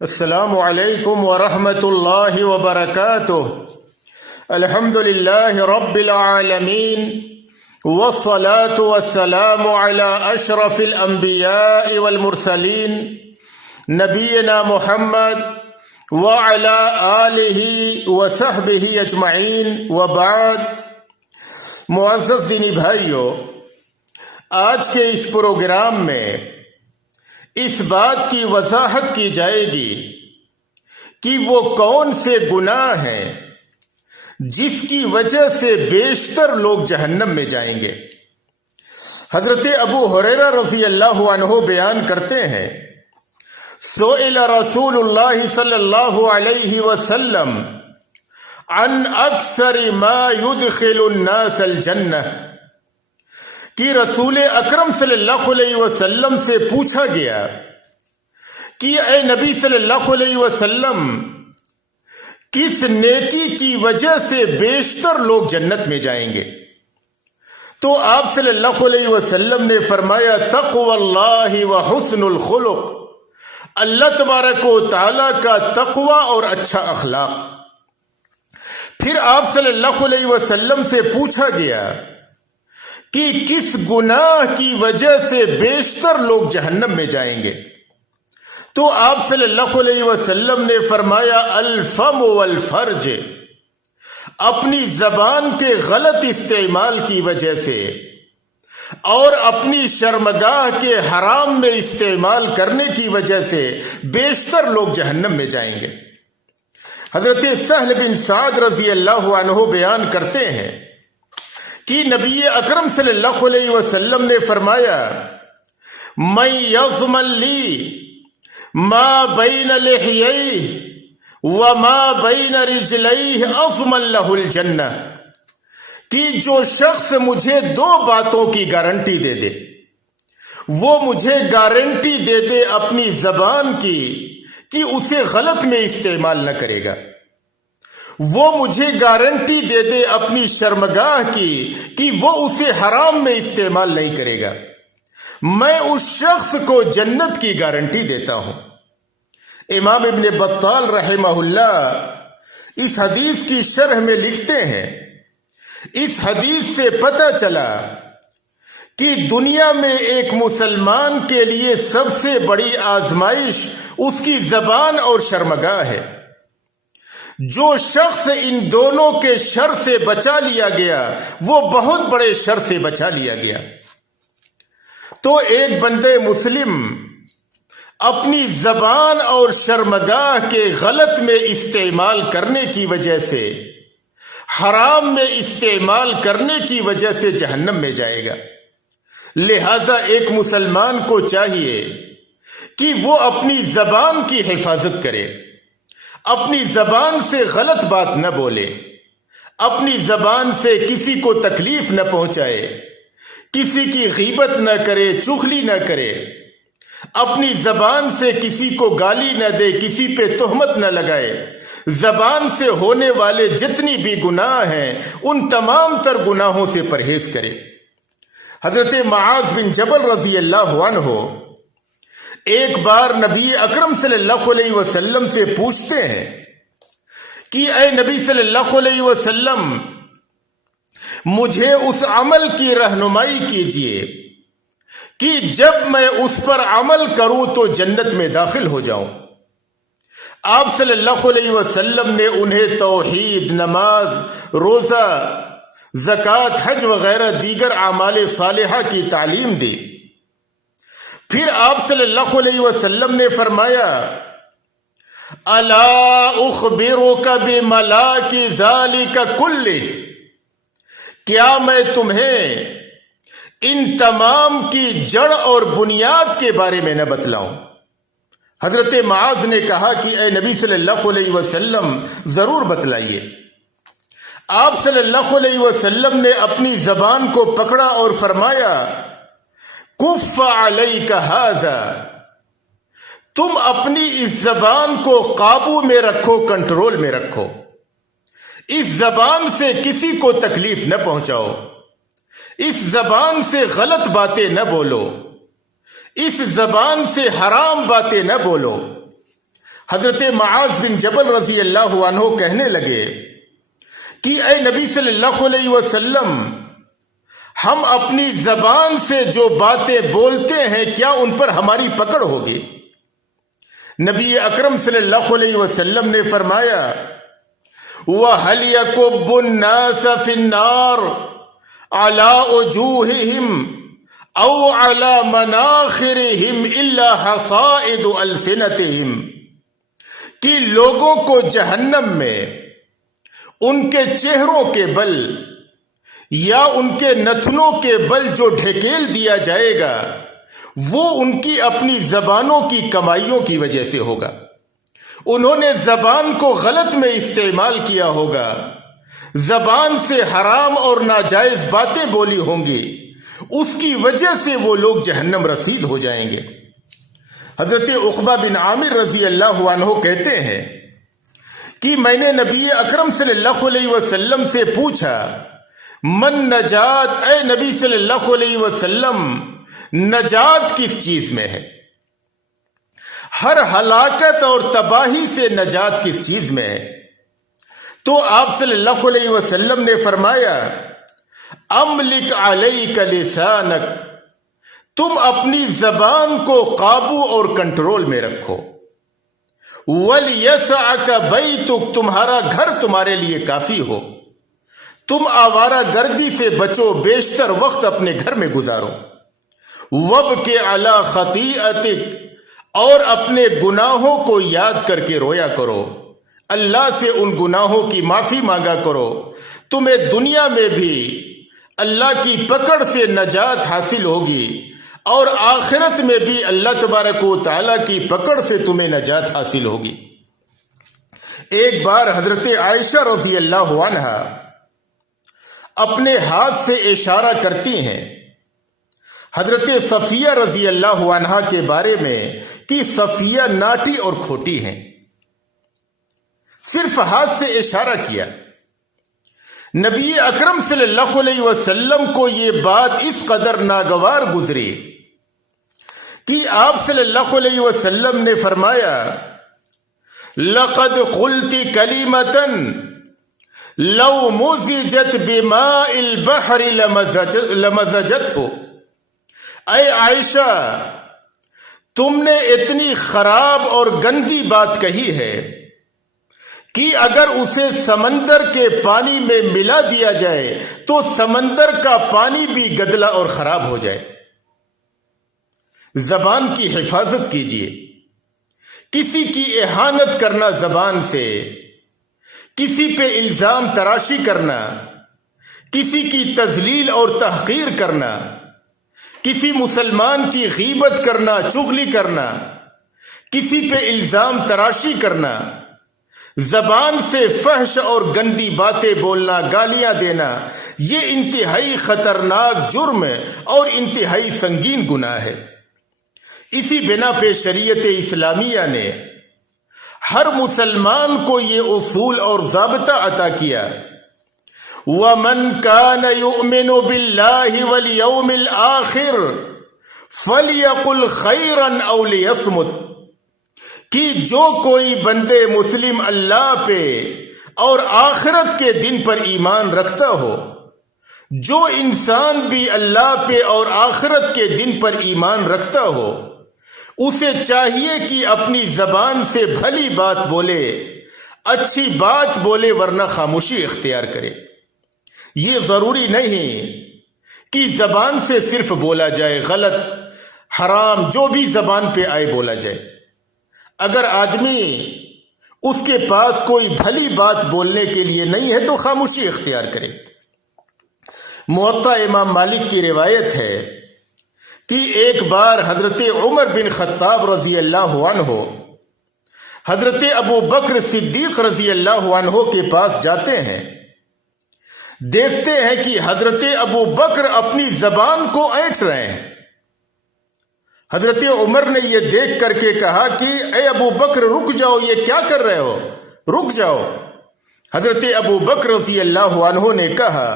السلام علیکم ورحمۃ اللہ وبرکاتہ۔ الحمد للہ رب العالمین والصلاة والسلام علی اشرف الانبیاء والمرسلین نبینا محمد وعلی آلہ وصحبہ اجمعین وبعد۔ معزز دینی بھائیو، آج کے اس پروگرام میں اس بات کی وضاحت کی جائے گی کہ وہ کون سے گناہ ہیں جس کی وجہ سے بیشتر لوگ جہنم میں جائیں گے۔ حضرت ابو ہریرہ رضی اللہ عنہ بیان کرتے ہیں، سئل رسول اللہ صلی اللہ علیہ وسلم عن اکثر ما يدخل الناس الجنہ، کہ رسول اکرم صلی اللہ علیہ وسلم سے پوچھا گیا کہ اے نبی صلی اللہ علیہ وسلم، کس نیکی کی وجہ سے بیشتر لوگ جنت میں جائیں گے؟ تو آپ صلی اللہ علیہ وسلم نے فرمایا، تقوی اللہ وحسن الخلق، اللہ تبارک و تعالی کا تقوی اور اچھا اخلاق۔ پھر آپ صلی اللہ علیہ وسلم سے پوچھا گیا کہ کس گناہ کی وجہ سے بیشتر لوگ جہنم میں جائیں گے؟ تو آپ صلی اللہ علیہ وسلم نے فرمایا، الفم والفرج، اپنی زبان کے غلط استعمال کی وجہ سے اور اپنی شرمگاہ کے حرام میں استعمال کرنے کی وجہ سے بیشتر لوگ جہنم میں جائیں گے۔ حضرت سہل بن سعد رضی اللہ عنہ بیان کرتے ہیں کہ نبی اکرم صلی اللہ علیہ وسلم نے فرمایا، من یضمن لی ما بین لحییہ وما بین رجلیہ اضمن لہ الجنہ، کہ جو شخص مجھے دو باتوں کی گارنٹی دے دے، وہ مجھے گارنٹی دے دے اپنی زبان کی کہ اسے غلط میں استعمال نہ کرے گا، وہ مجھے گارنٹی دے دے اپنی شرمگاہ کی کہ وہ اسے حرام میں استعمال نہیں کرے گا، میں اس شخص کو جنت کی گارنٹی دیتا ہوں۔ امام ابن بطال رحمہ اللہ اس حدیث کی شرح میں لکھتے ہیں، اس حدیث سے پتہ چلا کہ دنیا میں ایک مسلمان کے لیے سب سے بڑی آزمائش اس کی زبان اور شرمگاہ ہے۔ جو شخص ان دونوں کے شر سے بچا لیا گیا وہ بہت بڑے شر سے بچا لیا گیا۔ تو ایک بندے مسلم اپنی زبان اور شرمگاہ کے غلط میں استعمال کرنے کی وجہ سے، حرام میں استعمال کرنے کی وجہ سے جہنم میں جائے گا۔ لہذا ایک مسلمان کو چاہیے کہ وہ اپنی زبان کی حفاظت کرے، اپنی زبان سے غلط بات نہ بولے، اپنی زبان سے کسی کو تکلیف نہ پہنچائے، کسی کی غیبت نہ کرے، چغلی نہ کرے، اپنی زبان سے کسی کو گالی نہ دے، کسی پہ تہمت نہ لگائے۔ زبان سے ہونے والے جتنی بھی گناہ ہیں ان تمام تر گناہوں سے پرہیز کرے۔ حضرت معاذ بن جبل رضی اللہ عنہ ایک بار نبی اکرم صلی اللہ علیہ وسلم سے پوچھتے ہیں کہ اے نبی صلی اللہ علیہ وسلم، مجھے اس عمل کی رہنمائی کیجئے کہ جب میں اس پر عمل کروں تو جنت میں داخل ہو جاؤں۔ آپ صلی اللہ علیہ وسلم نے انہیں توحید، نماز، روزہ، زکوٰۃ، حج وغیرہ دیگر اعمال صالحہ کی تعلیم دی۔ پھر آپ صلی اللہ علیہ وسلم نے فرمایا، الا اخبرک بملاک ذالک کلہ، کیا میں تمہیں ان تمام کی جڑ اور بنیاد کے بارے میں نہ بتلاؤں؟ حضرت معاذ نے کہا کہ اے نبی صلی اللہ علیہ وسلم ضرور بتلائیے۔ آپ صلی اللہ علیہ وسلم نے اپنی زبان کو پکڑا اور فرمایا، کف علیک ھذا، تم اپنی اس زبان کو قابو میں رکھو، کنٹرول میں رکھو، اس زبان سے کسی کو تکلیف نہ پہنچاؤ، اس زبان سے غلط باتیں نہ بولو، اس زبان سے حرام باتیں نہ بولو، حضرت معاذ بن جبل رضی اللہ عنہ کہنے لگے کہ اے نبی صلی اللہ علیہ وسلم، ہم اپنی زبان سے جو باتیں بولتے ہیں کیا ان پر ہماری پکڑ ہوگی؟ نبی اکرم صلی اللہ علیہ وسلم نے فرمایا وَهَلْ يَكُبُّ النَّاسَ فِي النَّارِ عَلَىٰ وُجُوهِهِمْ أَوْ عَلَىٰ مَنَاخِرِهِمْ إِلَّا حَصَائِدُ أَلْسِنَتِهِمْ، کہ لوگوں کو جہنم میں ان کے چہروں کے بل یا ان کے نتنوں کے بل جو ڈھکیل دیا جائے گا وہ ان کی اپنی زبانوں کی کمائیوں کی وجہ سے ہوگا۔ انہوں نے زبان کو غلط میں استعمال کیا ہوگا، زبان سے حرام اور ناجائز باتیں بولی ہوں گی، اس کی وجہ سے وہ لوگ جہنم رسید ہو جائیں گے۔ حضرت عقبہ بن عامر رضی اللہ عنہ کہتے ہیں کہ میں نے نبی اکرم صلی اللہ علیہ وسلم سے پوچھا من نجات، اے نبی صلی اللہ علیہ وسلم نجات کس چیز میں ہے؟ ہر ہلاکت اور تباہی سے نجات کس چیز میں ہے؟ تو آپ صلی اللہ علیہ وسلم نے فرمایا املک علیک لسانک، تم اپنی زبان کو قابو اور کنٹرول میں رکھو، وَلْيَسْعَكَ بَيْتُكَ، تمہارا گھر تمہارے لیے کافی ہو، تم آوارہ گردی سے بچو، بیشتر وقت اپنے گھر میں گزارو، وَابْكِ عَلَىٰ خَطِيئَتِكَ، اور اپنے گناہوں کو یاد کر کے رویا کرو، اللہ سے ان گناہوں کی معافی مانگا کرو، تمہیں دنیا میں بھی اللہ کی پکڑ سے نجات حاصل ہوگی اور آخرت میں بھی اللہ تبارک و تعالیٰ کی پکڑ سے تمہیں نجات حاصل ہوگی۔ ایک بار حضرت عائشہ رضی اللہ عنہا اپنے ہاتھ سے اشارہ کرتی ہیں حضرت صفیہ رضی اللہ عنہا کے بارے میں کہ صفیہ ناٹی اور کھوٹی ہیں، صرف ہاتھ سے اشارہ کیا۔ نبی اکرم صلی اللہ علیہ وسلم کو یہ بات اس قدر ناگوار گزری کہ آپ صلی اللہ علیہ وسلم نے فرمایا لَقَدْ قُلْتِ كَلِمَةً لَوْ مُزِجَتْ بِمَاءِ الْبَحْرِ لَمَزَجَتْهُ، اے عائشہ تم نے اتنی خراب اور گندی بات کہی ہے کہ اگر اسے سمندر کے پانی میں ملا دیا جائے تو سمندر کا پانی بھی گدلا اور خراب ہو جائے۔ زبان کی حفاظت کیجیے، کسی کی اہانت کرنا زبان سے، کسی پہ الزام تراشی کرنا، کسی کی تذلیل اور تحقیر کرنا، کسی مسلمان کی غیبت کرنا، چغلی کرنا، کسی پہ الزام تراشی کرنا، زبان سے فحش اور گندی باتیں بولنا، گالیاں دینا، یہ انتہائی خطرناک جرم اور انتہائی سنگین گناہ ہے۔ اسی بنا پہ شریعت اسلامیہ نے ہر مسلمان کو یہ اصول اور ضابطہ عطا کیا وَمَنْ كَانَ يُؤْمِنُ بِاللَّهِ وَالْيَوْمِ الْآخِرِ فَلْيَقُلْ خَيْرًا أَوْ لِيَصْمُتْ، کہ جو کوئی بندے مسلم اللہ پہ اور آخرت کے دن پر ایمان رکھتا ہو، جو انسان بھی اللہ پہ اور آخرت کے دن پر ایمان رکھتا ہو، اسے چاہیے کہ اپنی زبان سے بھلی بات بولے، اچھی بات بولے، ورنہ خاموشی اختیار کرے۔ یہ ضروری نہیں کہ زبان سے صرف بولا جائے، غلط حرام جو بھی زبان پہ آئے بولا جائے۔ اگر آدمی اس کے پاس کوئی بھلی بات بولنے کے لیے نہیں ہے تو خاموشی اختیار کرے۔ موطا امام مالک کی روایت ہے کہ ایک بار حضرت عمر بن خطاب رضی اللہ عنہ حضرت ابو بکر صدیق رضی اللہ عنہ کے پاس جاتے ہیں، دیکھتے ہیں کہ حضرت ابو بکر اپنی زبان کو اینٹھ رہے ہیں۔ حضرت عمر نے یہ دیکھ کر کے کہا کہ اے ابو بکر رک جاؤ، یہ کیا کر رہے ہو، رک جاؤ۔ حضرت ابو بکر رضی اللہ عنہ نے کہا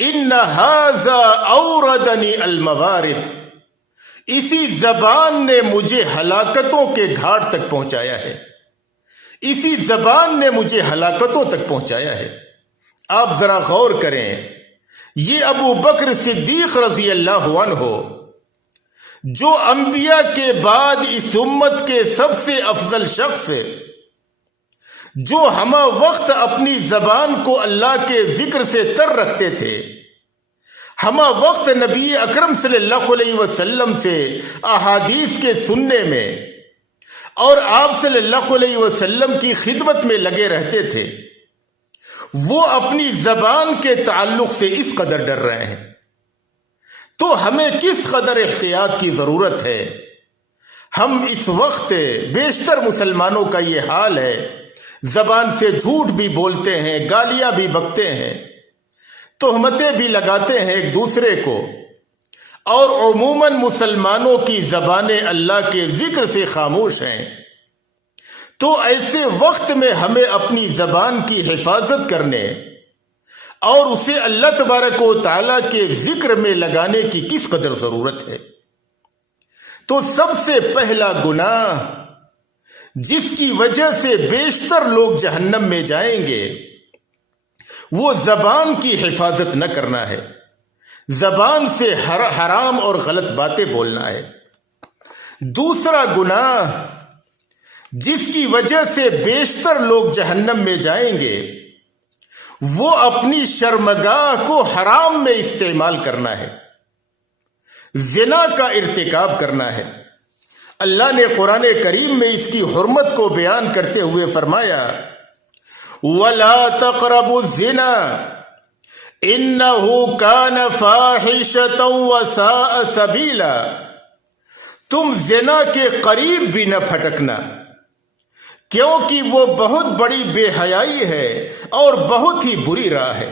ان ھذا اوردنی الموارد، اسی زبان نے مجھے ہلاکتوں کے گھاٹ تک پہنچایا ہے، اسی زبان نے مجھے ہلاکتوں تک پہنچایا ہے۔ آپ ذرا غور کریں، یہ ابو بکر صدیق رضی اللہ عنہ جو انبیاء کے بعد اس امت کے سب سے افضل شخص، جو ہمہ وقت اپنی زبان کو اللہ کے ذکر سے تر رکھتے تھے، ہمہ وقت نبی اکرم صلی اللہ علیہ وسلم سے احادیث کے سننے میں اور آپ صلی اللہ علیہ وسلم کی خدمت میں لگے رہتے تھے، وہ اپنی زبان کے تعلق سے اس قدر ڈر رہے ہیں، تو ہمیں کس قدر احتیاط کی ضرورت ہے۔ ہم اس وقت بیشتر مسلمانوں کا یہ حال ہے، زبان سے جھوٹ بھی بولتے ہیں، گالیاں بھی بکتے ہیں، تہمتیں بھی لگاتے ہیں ایک دوسرے کو، اور عموماً مسلمانوں کی زبانیں اللہ کے ذکر سے خاموش ہیں۔ تو ایسے وقت میں ہمیں اپنی زبان کی حفاظت کرنے اور اسے اللہ تبارک و تعالیٰ کے ذکر میں لگانے کی کس قدر ضرورت ہے۔ تو سب سے پہلا گناہ جس کی وجہ سے بیشتر لوگ جہنم میں جائیں گے وہ زبان کی حفاظت نہ کرنا ہے، زبان سے حرام اور غلط باتیں بولنا ہے۔ دوسرا گناہ جس کی وجہ سے بیشتر لوگ جہنم میں جائیں گے وہ اپنی شرمگاہ کو حرام میں استعمال کرنا ہے، زنا کا ارتکاب کرنا ہے۔ اللہ نے قرآن کریم میں اس کی حرمت کو بیان کرتے ہوئے فرمایا وَلَا تَقْرَبُوا الزِّنَا إِنَّهُ كَانَ فَاحِشَةً وَسَاءَ سَبِيلًا، تم زنا کے قریب بھی نہ پھٹکنا، کیونکہ وہ بہت بڑی بے حیائی ہے اور بہت ہی بری راہ ہے۔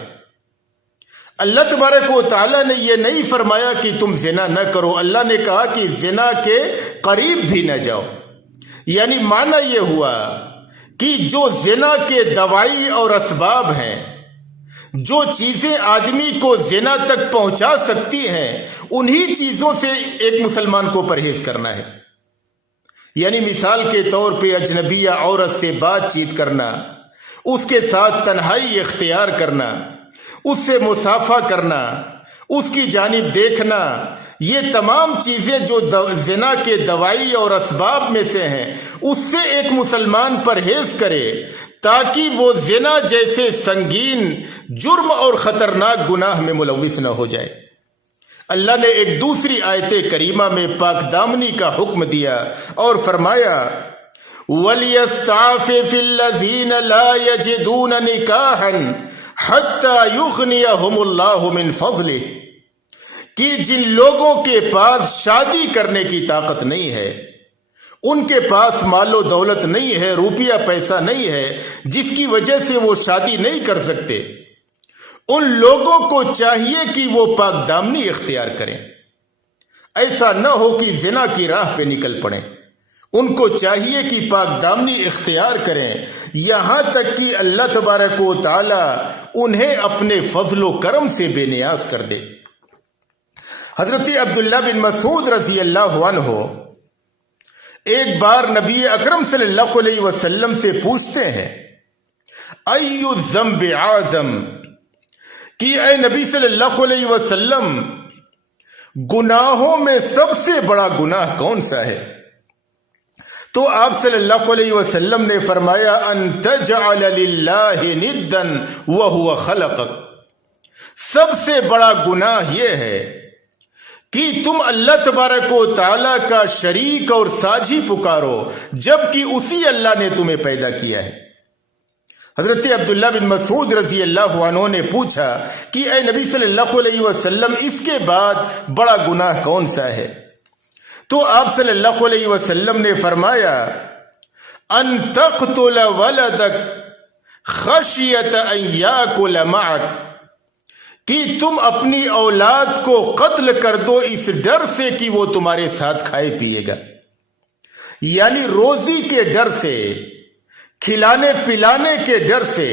اللہ تبارک و تعالیٰ نے یہ نہیں فرمایا کہ تم زنا نہ کرو، اللہ نے کہا کہ زنا کے قریب بھی نہ جاؤ، یعنی معنی یہ ہوا کہ جو زنا کے دوائی اور اسباب ہیں، جو چیزیں آدمی کو زنا تک پہنچا سکتی ہیں، انہی چیزوں سے ایک مسلمان کو پرہیز کرنا ہے۔ یعنی مثال کے طور پہ اجنبیہ عورت سے بات چیت کرنا، اس کے ساتھ تنہائی اختیار کرنا، اس سے مصافحہ کرنا، اس کی جانب دیکھنا، یہ تمام چیزیں جو زنا کے دوائی اور اسباب میں سے ہیں، اس سے ایک مسلمان پرہیز کرے تاکہ وہ زنا جیسے سنگین جرم اور خطرناک گناہ میں ملوث نہ ہو جائے۔ اللہ نے ایک دوسری آیت کریمہ میں پاک دامنی کا حکم دیا اور فرمایا وَلْيَسْتَعْفِفِ الَّذِينَ لَا يَجِدُونَ نِكَاحًا حَتَّى يُغْنِيَهُمُ اللَّهُ مِنْ فَضْلِهِ، کہ جن لوگوں کے پاس شادی کرنے کی طاقت نہیں ہے، ان کے پاس مال و دولت نہیں ہے، روپیہ پیسہ نہیں ہے، جس کی وجہ سے وہ شادی نہیں کر سکتے، ان لوگوں کو چاہیے کہ وہ پاک دامنی اختیار کریں، ایسا نہ ہو کہ زنا کی راہ پہ نکل پڑیں۔ ان کو چاہیے کہ پاک دامنی اختیار کریں یہاں تک کہ اللہ تبارک و تعالی انہیں اپنے فضل و کرم سے بے نیاز کر دے۔ حضرت عبداللہ بن مسعود رضی اللہ عنہ ایک بار نبی اکرم صلی اللہ علیہ وسلم سے پوچھتے ہیں ای الذنب اعظم، کہ اے نبی صلی اللہ علیہ وسلم گناہوں میں سب سے بڑا گناہ کون سا ہے؟ تو آپ صلی اللہ علیہ وسلم نے فرمایا ان تجعل للہ ندا وہو خلقک، سب سے بڑا گناہ یہ ہے کہ تم اللہ تبارک و تعالیٰ کا شریک اور ساجی پکارو جبکہ اسی اللہ نے تمہیں پیدا کیا ہے۔ حضرت عبداللہ بن مسعود رضی اللہ عنہ نے پوچھا کہ اے نبی صلی اللہ علیہ وسلم اس کے بعد بڑا گناہ کون سا ہے؟ تو آپ صلی اللہ علیہ وسلم نے فرمایا ان تقتل ولدک خشیت ان یاکل معک، کہ تم اپنی اولاد کو قتل کر دو اس ڈر سے کہ وہ تمہارے ساتھ کھائے پیے گا، یعنی روزی کے ڈر سے، کھلانے پلانے کے ڈر سے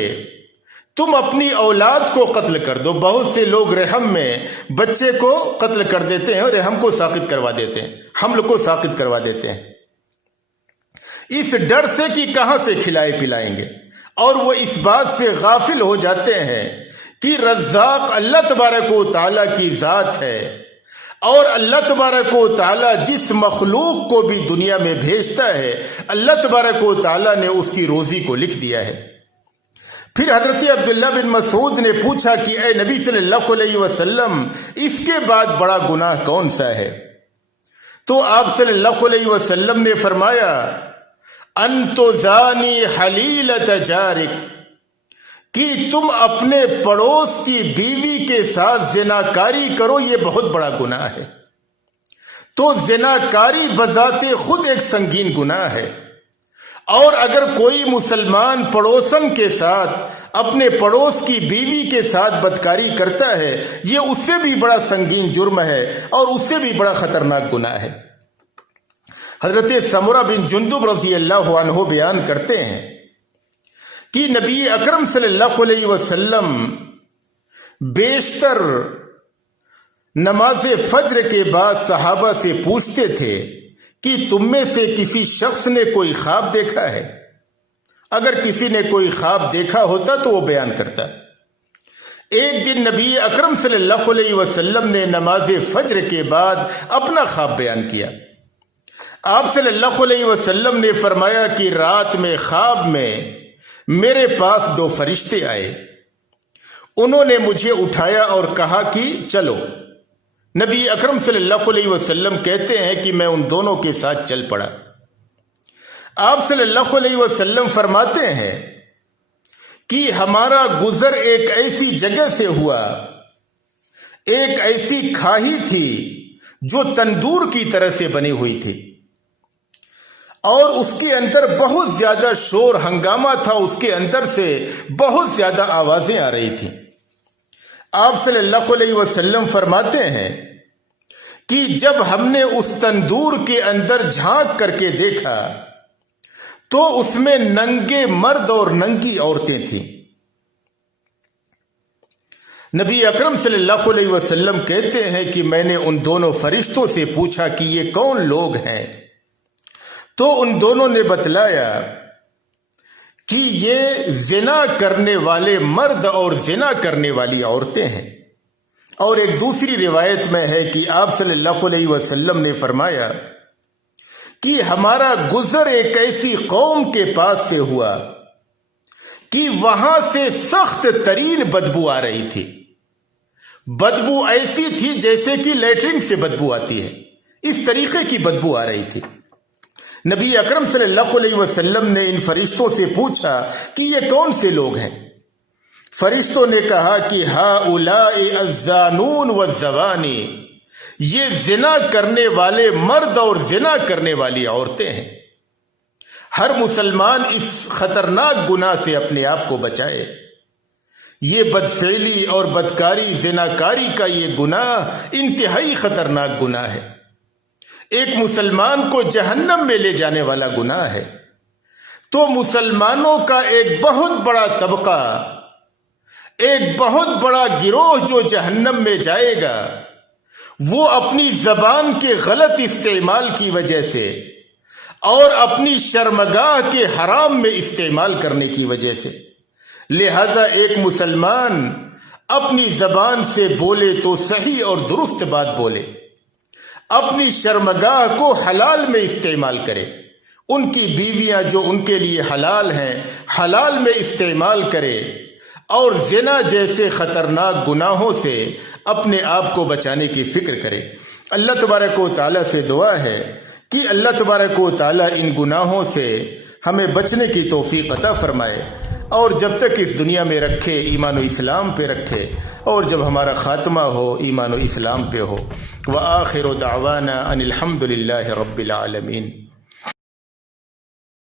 تم اپنی اولاد کو قتل کر دو۔ بہت سے لوگ رحم میں بچے کو قتل کر دیتے ہیں اور رحم کو ساقط کروا دیتے ہیں، حمل کو ساقط کروا دیتے ہیں، اس ڈر سے کہ کہاں سے کھلائے پلائیں گے، اور وہ اس بات سے غافل ہو جاتے ہیں کہ رزاق اللہ تبارک و تعالیٰ کی ذات ہے، اور اللہ تبارک و تعالیٰ جس مخلوق کو بھی دنیا میں بھیجتا ہے اللہ تبارک و تعالیٰ نے اس کی روزی کو لکھ دیا ہے۔ پھر حضرت عبداللہ بن مسعود نے پوچھا کہ اے نبی صلی اللہ علیہ وسلم، اس کے بعد بڑا گناہ کون سا ہے؟ تو آپ صلی اللہ علیہ وسلم نے فرمایا ان تزانی حلیلۃ جارک، کہ تم اپنے پڑوس کی بیوی کے ساتھ زناکاری کرو، یہ بہت بڑا گناہ ہے۔ تو زناکاری بذات خود ایک سنگین گناہ ہے، اور اگر کوئی مسلمان پڑوسن کے ساتھ اپنے پڑوس کی بیوی کے ساتھ بدکاری کرتا ہے، یہ اس سے بھی بڑا سنگین جرم ہے اور اس سے بھی بڑا خطرناک گناہ ہے۔ حضرت سمرہ بن جندب رضی اللہ عنہ بیان کرتے ہیں کہ نبی اکرم صلی اللہ علیہ وسلم بیشتر نماز فجر کے بعد صحابہ سے پوچھتے تھے کہ تم میں سے کسی شخص نے کوئی خواب دیکھا ہے؟ اگر کسی نے کوئی خواب دیکھا ہوتا تو وہ بیان کرتا۔ ایک دن نبی اکرم صلی اللہ علیہ وسلم نے نماز فجر کے بعد اپنا خواب بیان کیا۔ آپ صلی اللہ علیہ وسلم نے فرمایا کہ رات میں خواب میں میرے پاس 2 فرشتے آئے، انہوں نے مجھے اٹھایا اور کہا کہ چلو۔ نبی اکرم صلی اللہ علیہ وسلم کہتے ہیں کہ میں ان دونوں کے ساتھ چل پڑا۔ آپ صلی اللہ علیہ وسلم فرماتے ہیں کہ ہمارا گزر ایک ایسی جگہ سے ہوا، ایک ایسی کھاہی تھی جو تندور کی طرح سے بنی ہوئی تھی، اور اس کے اندر بہت زیادہ شور ہنگامہ تھا، اس کے اندر سے بہت زیادہ آوازیں آ رہی تھیں۔ آپ صلی اللہ علیہ وسلم فرماتے ہیں کہ جب ہم نے اس تندور کے اندر جھانک کر کے دیکھا تو اس میں ننگے مرد اور ننگی عورتیں تھیں۔ نبی اکرم صلی اللہ علیہ وسلم کہتے ہیں کہ میں نے ان دونوں فرشتوں سے پوچھا کہ یہ کون لوگ ہیں؟ تو ان دونوں نے بتلایا کہ یہ زنا کرنے والے مرد اور زنا کرنے والی عورتیں ہیں۔ اور ایک دوسری روایت میں ہے کہ آپ صلی اللہ علیہ وسلم نے فرمایا کہ ہمارا گزر ایک ایسی قوم کے پاس سے ہوا کہ وہاں سے سخت ترین بدبو آ رہی تھی۔ بدبو ایسی تھی جیسے کہ لیٹرنگ سے بدبو آتی ہے، اس طریقے کی بدبو آ رہی تھی۔ نبی اکرم صلی اللہ علیہ وسلم نے ان فرشتوں سے پوچھا کہ یہ کون سے لوگ ہیں؟ فرشتوں نے کہا کہ ہؤلاء الزانون والزوانی، یہ زنا کرنے والے مرد اور زنا کرنے والی عورتیں ہیں۔ ہر مسلمان اس خطرناک گناہ سے اپنے آپ کو بچائے۔ یہ بدفعلی اور بدکاری، زناکاری کا یہ گناہ انتہائی خطرناک گناہ ہے، ایک مسلمان کو جہنم میں لے جانے والا گناہ ہے۔ تو مسلمانوں کا ایک بہت بڑا طبقہ، ایک بہت بڑا گروہ جو جہنم میں جائے گا، وہ اپنی زبان کے غلط استعمال کی وجہ سے اور اپنی شرمگاہ کے حرام میں استعمال کرنے کی وجہ سے۔ لہذا ایک مسلمان اپنی زبان سے بولے تو صحیح اور درست بات بولے، اپنی شرمگاہ کو حلال میں استعمال کرے، ان کی بیویاں جو ان کے لیے حلال ہیں حلال میں استعمال کرے، اور زنا جیسے خطرناک گناہوں سے اپنے آپ کو بچانے کی فکر کرے۔ اللہ تبارک و تعالیٰ سے دعا ہے کہ اللہ تبارک و تعالیٰ ان گناہوں سے ہمیں بچنے کی توفیق عطا فرمائے، اور جب تک اس دنیا میں رکھے ایمان و اسلام پہ رکھے، اور جب ہمارا خاتمہ ہو ایمان و اسلام پہ ہو۔ وآخر دعوانا ان الحمد للہ رب العالمین۔